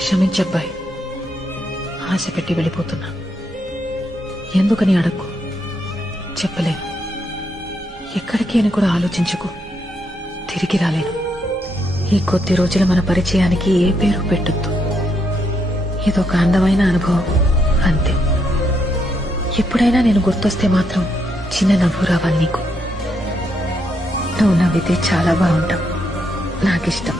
క్షమించబ్బాయి, ఆశ పెట్టి వెళ్ళిపోతున్నా. ఎందుకని అడక్కు, చెప్పలేను. ఎక్కడికి అని కూడా ఆలోచించుకు, తిరిగి రాలేను. ఈ కొద్ది రోజుల మన పరిచయానికి ఏ పేరు పెట్టొద్దు. ఇదొక అందమైన అనుభవం అంతే. ఎప్పుడైనా నేను గుర్తొస్తే మాత్రం చిన్న నవ్వు రావాలి నీకు. నువ్వు నవ్వితే చాలా బాగుంటావు, నాకిష్టం.